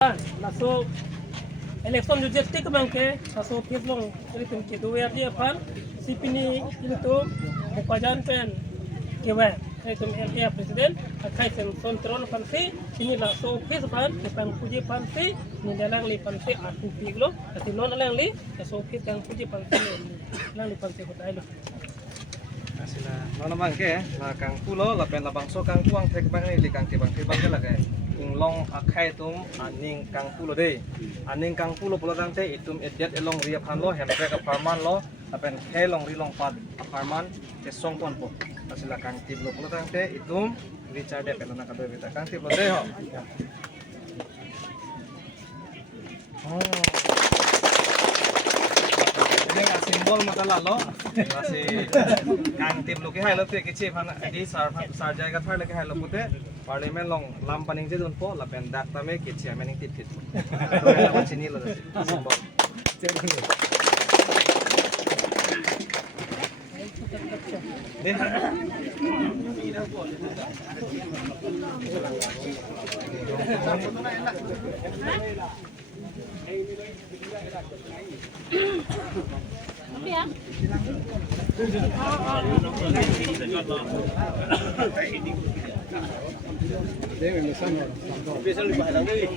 Masuk election logistik bangke masuk pislong itu kedua dia pan si pini itu bukajan pen kewa itu LK presiden akai sem kontrol pan si ini langsung pis pan depan puji pan si ni dalang li pan si aku piglo tapi non dalang li langsung pis yang puji pan si dalang li pan si kota itu Sila nona bangke la kang pulo la pen la bangso kang puang tek bang ni li kang ke bang la ke inglong akai tum aning kang pulo de aning kang pulo pulo dang te itum ediat elong ria phan lo hem tek apartment lo la pen he long ri long pad apartment ke song ton po sila kang tip lo pulo dang te itum richard de pelona ka do beta kang tip lo de ho ini nggak simbol mata lalu masih kang tip lu ke hai lo pe kici pan di sar jaga thar le ke hai lo pute parliament long lam paning je don po la pen dak tame kici amening tip kit lo sini lo simbol deh Tapi ya. Bisa lebih halang deh.